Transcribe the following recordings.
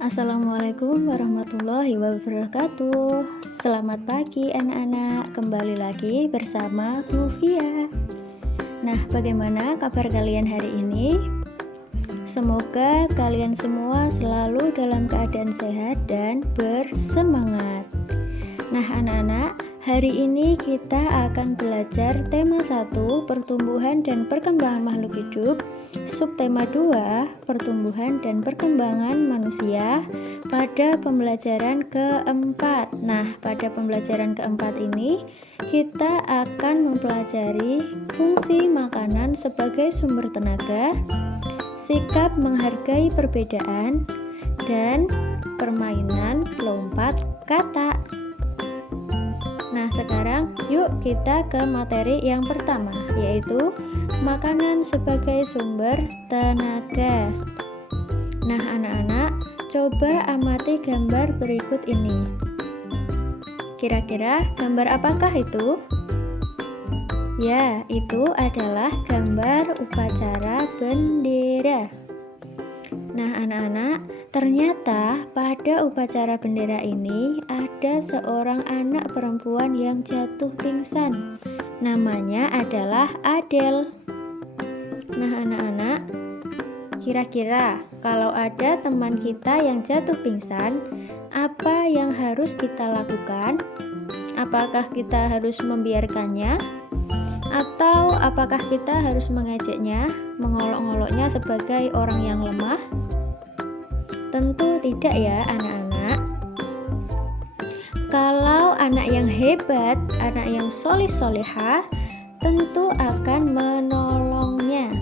Assalamualaikum warahmatullahi wabarakatuh. Selamat pagi anak-anak, kembali lagi bersama Bu Via. Nah, bagaimana kabar kalian hari ini? Semoga kalian semua selalu dalam keadaan sehat dan bersemangat. Nah anak-anak, hari ini kita akan belajar tema 1, pertumbuhan dan perkembangan makhluk hidup, subtema 2, pertumbuhan dan perkembangan manusia, pada pembelajaran keempat. Nah, pada pembelajaran keempat ini kita akan mempelajari fungsi makanan sebagai sumber tenaga, sikap menghargai perbedaan, dan permainan lompat kata. Nah, sekarang yuk kita ke materi yang pertama, yaitu makanan sebagai sumber tenaga. Nah, anak-anak, coba amati gambar berikut ini. Kira-kira gambar apakah itu? Ya, itu adalah gambar upacara bendera. Nah, anak-anak, ternyata pada upacara bendera ini ada seorang anak perempuan yang jatuh pingsan. Namanya adalah Adele. Nah, anak-anak, kira-kira kalau ada teman kita yang jatuh pingsan, apa yang harus kita lakukan? Apakah kita harus membiarkannya? Atau apakah kita harus mengejeknya, mengolok-oloknya sebagai orang yang lemah? Tentu tidak ya anak-anak. Kalau anak yang hebat, anak yang solih-solihah, tentu akan menolongnya.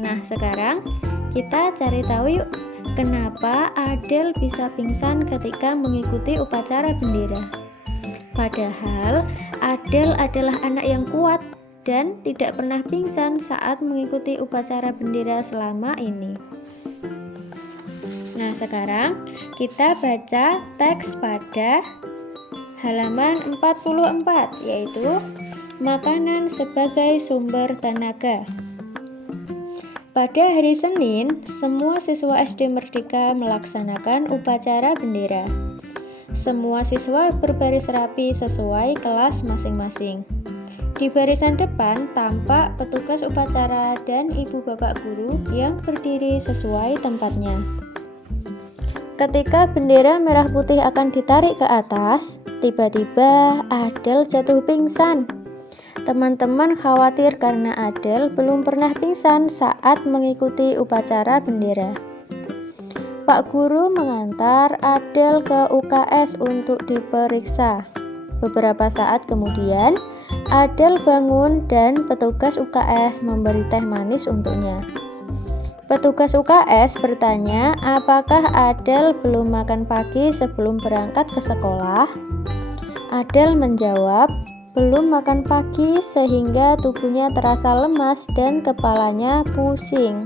Nah, sekarang kita cari tahu yuk, kenapa Adele bisa pingsan ketika mengikuti upacara bendera. Padahal Adele adalah anak yang kuat dan tidak pernah pingsan saat mengikuti upacara bendera selama ini. Nah, sekarang kita baca teks pada halaman 44, yaitu makanan sebagai sumber tenaga. Pada hari Senin, semua siswa SD Merdeka melaksanakan upacara bendera. Semua siswa berbaris rapi sesuai kelas masing-masing. Di barisan depan tampak petugas upacara dan ibu bapak guru yang berdiri sesuai tempatnya. Ketika bendera merah putih akan ditarik ke atas, tiba-tiba Adele jatuh pingsan. Teman-teman khawatir karena Adele belum pernah pingsan saat mengikuti upacara bendera. Pak Guru mengantar Adele ke UKS untuk diperiksa. Beberapa saat kemudian, Adele bangun dan petugas UKS memberi teh manis untuknya. Petugas UKS bertanya, apakah Adele belum makan pagi sebelum berangkat ke sekolah? Adele menjawab, belum makan pagi sehingga tubuhnya terasa lemas dan kepalanya pusing.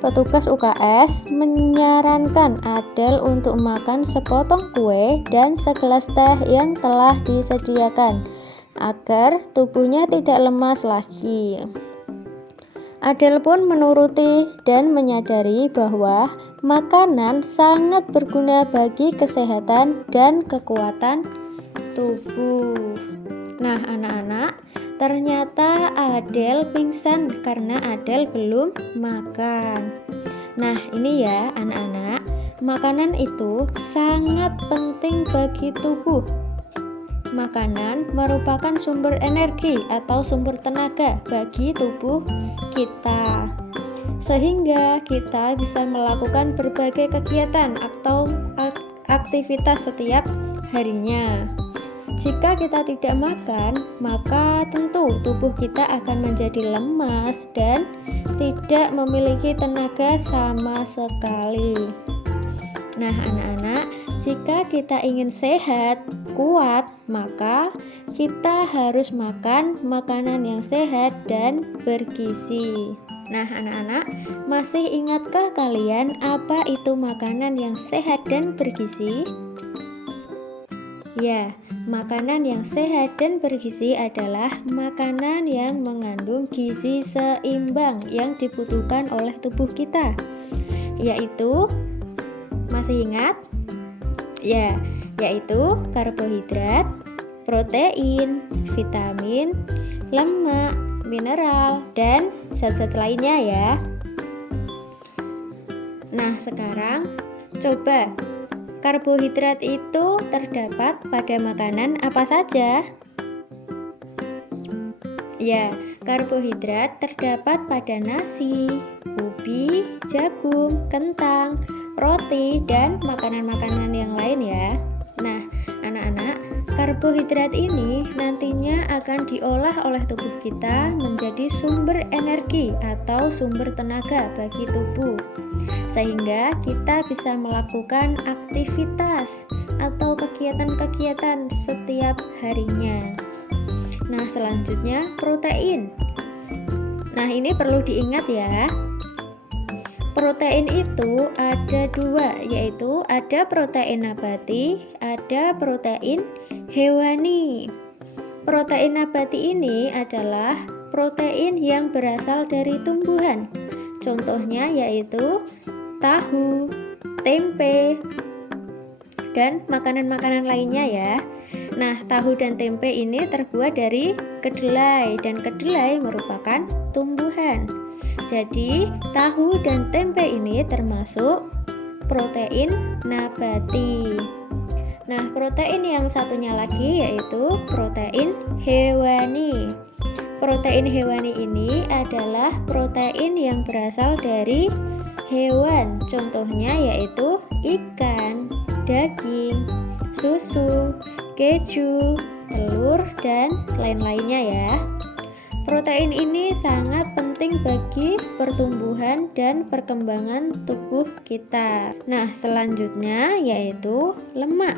Petugas UKS menyarankan Adele untuk makan sepotong kue dan segelas teh yang telah disediakan agar tubuhnya tidak lemas lagi. Adele pun menuruti dan menyadari bahwa makanan sangat berguna bagi kesehatan dan kekuatan tubuh. Nah, anak-anak, ternyata Adele pingsan karena Adele belum makan. Nah, ini ya anak-anak, makanan itu sangat penting bagi tubuh. Makanan merupakan sumber energi atau sumber tenaga bagi tubuh kita, sehingga kita bisa melakukan berbagai kegiatan atau aktivitas setiap harinya. Jika kita tidak makan, maka tentu tubuh kita akan menjadi lemas dan tidak memiliki tenaga sama sekali. Nah, anak-anak, jika kita ingin sehat, kuat, maka kita harus makan makanan yang sehat dan bergizi. Nah, anak-anak, masih ingatkah kalian apa itu makanan yang sehat dan bergizi? Ya, makanan yang sehat dan bergizi adalah makanan yang mengandung gizi seimbang yang dibutuhkan oleh tubuh kita, yaitu Masih ingat? Ya, yaitu karbohidrat, protein, vitamin, lemak, mineral, dan zat-zat lainnya ya. Nah, sekarang coba karbohidrat itu terdapat pada makanan apa saja? Ya, karbohidrat terdapat pada nasi, ubi, jagung, kentang, roti, dan makanan-makanan yang lain ya. Nah, anak-anak, karbohidrat ini nantinya akan diolah oleh tubuh kita menjadi sumber energi atau sumber tenaga bagi tubuh, sehingga kita bisa melakukan aktivitas atau kegiatan-kegiatan setiap harinya. Nah, selanjutnya protein. Nah, ini perlu diingat ya. Protein itu ada dua, yaitu ada protein nabati, ada protein hewani. Protein nabati ini adalah protein yang berasal dari tumbuhan. Contohnya yaitu tahu, tempe, dan makanan-makanan lainnya ya. Nah, tahu dan tempe ini terbuat dari kedelai, dan kedelai merupakan tumbuhan. Jadi, tahu dan tempe ini termasuk protein nabati. Nah, protein yang satunya lagi yaitu protein hewani. Protein hewani ini adalah protein yang berasal dari hewan. Contohnya yaitu ikan, daging, susu, keju, telur, dan lain-lainnya ya. Protein ini sangat penting bagi pertumbuhan dan perkembangan tubuh kita. Nah, selanjutnya yaitu lemak.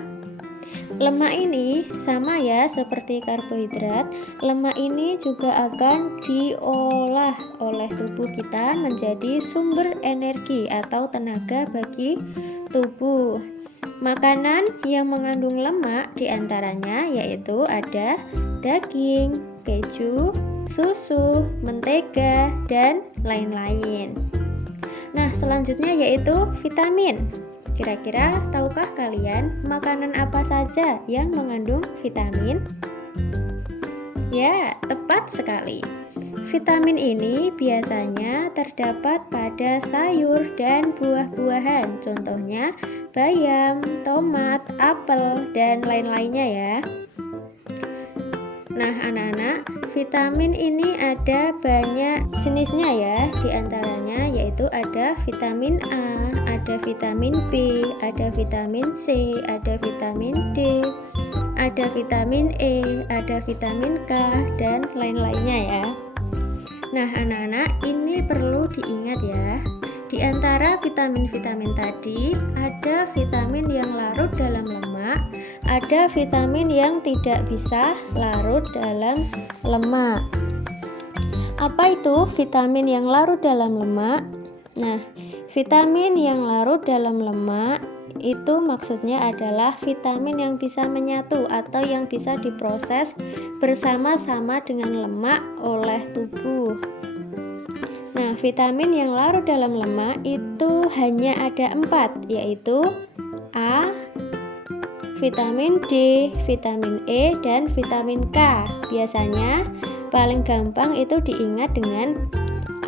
Lemak ini sama ya seperti karbohidrat. Lemak ini juga akan diolah oleh tubuh kita menjadi sumber energi atau tenaga bagi tubuh. Makanan yang mengandung lemak diantaranya yaitu ada daging, keju, susu, mentega, dan lain-lain. Nah, selanjutnya yaitu vitamin. Kira-kira tahukah kalian makanan apa saja yang mengandung vitamin? Ya, tepat sekali. Vitamin ini biasanya terdapat pada sayur dan buah-buahan. Contohnya bayam, tomat, apel, dan lain-lainnya ya. Nah, anak-anak, vitamin ini ada banyak jenisnya ya. Di antaranya yaitu ada vitamin A, ada vitamin B, ada vitamin C, ada vitamin D, ada vitamin E, ada vitamin K, dan lain-lainnya ya. Nah, anak-anak, ini perlu diingat ya. Di antara vitamin-vitamin tadi, ada vitamin yang larut dalam lemak, ada vitamin yang tidak bisa larut dalam lemak. Apa itu vitamin yang larut dalam lemak? Nah, vitamin yang larut dalam lemak itu maksudnya adalah vitamin yang bisa menyatu atau yang bisa diproses bersama-sama dengan lemak oleh tubuh. Nah, vitamin yang larut dalam lemak itu hanya ada 4, yaitu A, vitamin D, vitamin E, dan vitamin K. Biasanya paling gampang itu diingat dengan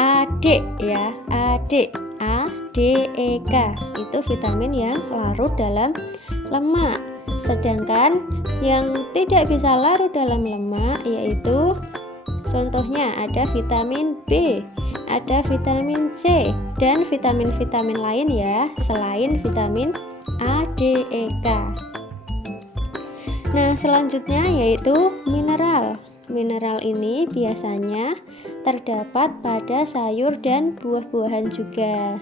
AD ya, AD, A, D, E, K. Itu vitamin yang larut dalam lemak. Sedangkan yang tidak bisa larut dalam lemak yaitu contohnya ada vitamin B, ada vitamin C, dan vitamin-vitamin lain ya, selain vitamin A, D, E, K. Nah, selanjutnya yaitu mineral. Mineral ini biasanya terdapat pada sayur dan buah-buahan juga.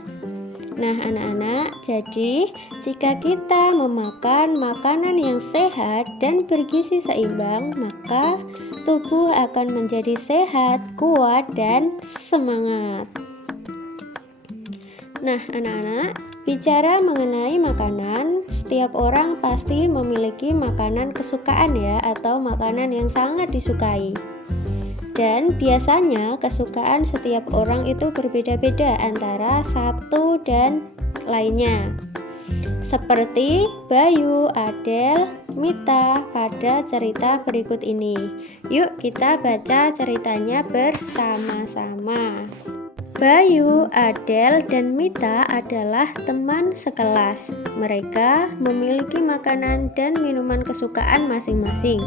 Nah, anak-anak, jadi jika kita memakan makanan yang sehat dan bergizi seimbang, maka tubuh akan menjadi sehat, kuat, dan semangat. Nah, anak-anak, bicara mengenai makanan, setiap orang pasti memiliki makanan kesukaan ya, atau makanan yang sangat disukai. Dan biasanya kesukaan setiap orang itu berbeda-beda antara satu dan lainnya. seperti Bayu, Adel, Mita pada cerita berikut ini. Yuk kita baca ceritanya bersama-sama. Bayu, Adel, dan Mita adalah teman sekelas. Mereka memiliki makanan dan minuman kesukaan masing-masing.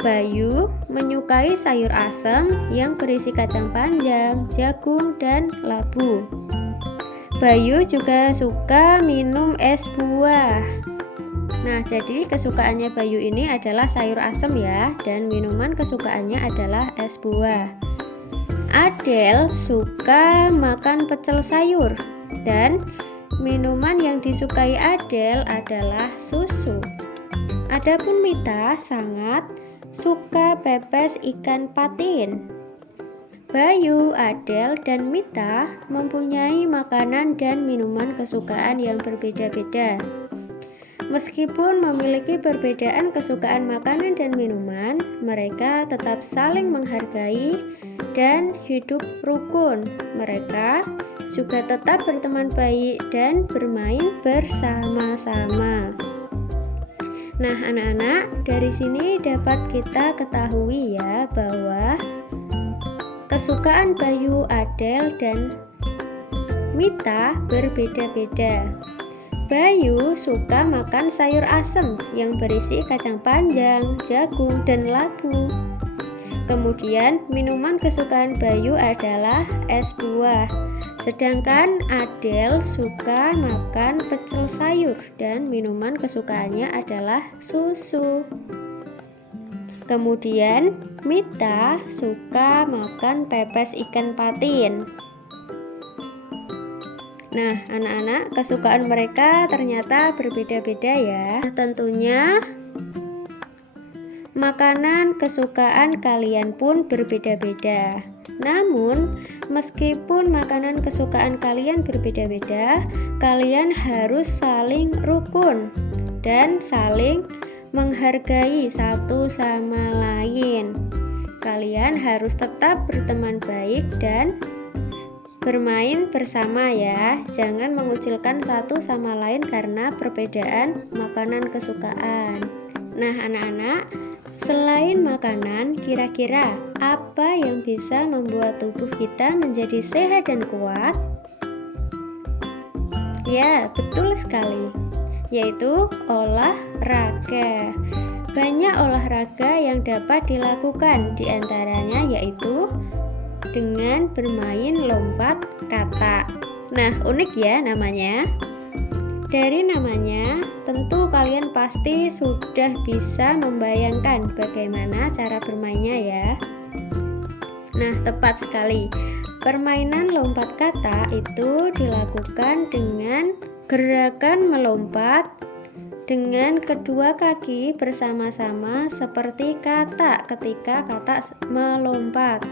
Bayu menyukai sayur asem yang berisi kacang panjang, jagung, dan labu. Bayu juga suka minum es buah. Nah, jadi kesukaannya Bayu ini adalah sayur asem ya, dan minuman kesukaannya adalah es buah. Adel suka makan pecel sayur, dan minuman yang disukai Adel adalah susu. Adapun Mita sangat suka pepes ikan patin. Bayu, Adel, dan Mita mempunyai makanan dan minuman kesukaan yang berbeda-beda. Meskipun memiliki perbedaan kesukaan makanan dan minuman, mereka tetap saling menghargai dan hidup rukun. Mereka juga tetap berteman baik dan bermain bersama-sama. Nah, anak-anak, dari sini dapat kita ketahui ya bahwa kesukaan Bayu, Adel, dan Mita berbeda-beda. Bayu suka makan sayur asem yang berisi kacang panjang, jagung, dan labu. Kemudian minuman kesukaan Bayu adalah es buah. Sedangkan Adel suka makan pecel sayur dan minuman kesukaannya adalah susu. Kemudian Mita suka makan pepes ikan patin. Nah, anak-anak, kesukaan mereka ternyata berbeda-beda ya. Tentunya makanan kesukaan kalian pun berbeda-beda. Namun, meskipun makanan kesukaan kalian berbeda-beda, kalian harus saling rukun dan saling menghargai satu sama lain. Kalian harus tetap berteman baik dan bermain bersama ya. Jangan mengucilkan satu sama lain karena perbedaan makanan kesukaan. Nah, anak-anak, selain makanan, kira-kira apa yang bisa membuat tubuh kita menjadi sehat dan kuat? Ya, betul sekali, yaitu olahraga. Banyak olahraga yang dapat dilakukan, diantaranya yaitu dengan bermain lompat katak. Nah, unik ya namanya. Dari namanya, tentu kalian pasti sudah bisa membayangkan bagaimana cara bermainnya ya. Nah, tepat sekali. Permainan lompat katak itu dilakukan dengan gerakan melompat dengan kedua kaki bersama-sama seperti katak ketika katak melompat.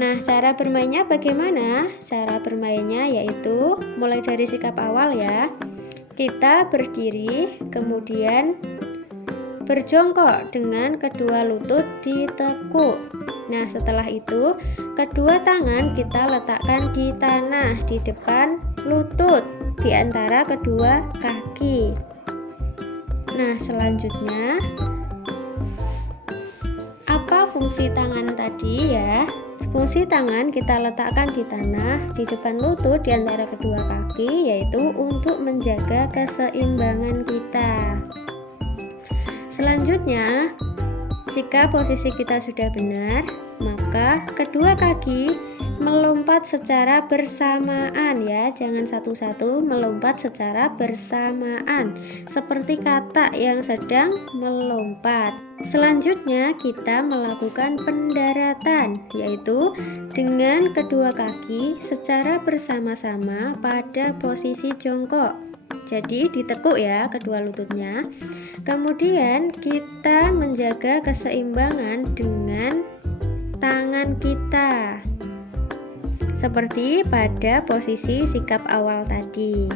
Nah, cara bermainnya bagaimana? Cara bermainnya yaitu mulai dari sikap awal ya. Kita berdiri, kemudian berjongkok dengan kedua lutut ditekuk. Nah, setelah itu kedua tangan kita letakkan di tanah di depan lutut di antara kedua kaki. Nah, selanjutnya apa fungsi tangan tadi ya? Fungsi tangan kita letakkan di tanah di depan lutut di antara kedua kaki, yaitu untuk menjaga keseimbangan kita. Selanjutnya, jika posisi kita sudah benar, maka kedua kaki melompat secara bersamaan ya, jangan satu-satu, melompat secara bersamaan seperti katak yang sedang melompat. Selanjutnya kita melakukan pendaratan, yaitu dengan kedua kaki secara bersama-sama pada posisi jongkok. Jadi ditekuk ya kedua lututnya. Kemudian kita menjaga keseimbangan dengan tangan kita, seperti pada posisi sikap awal tadi.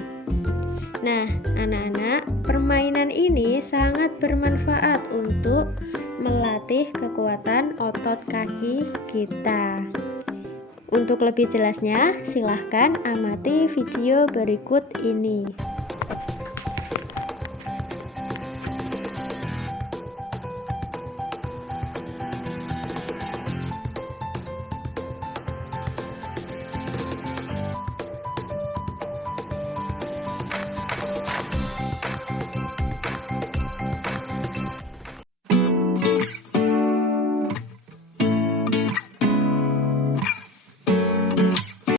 Nah, anak-anak, permainan ini sangat bermanfaat untuk melatih kekuatan otot kaki kita. Untuk lebih jelasnya, silahkan amati video berikut ini.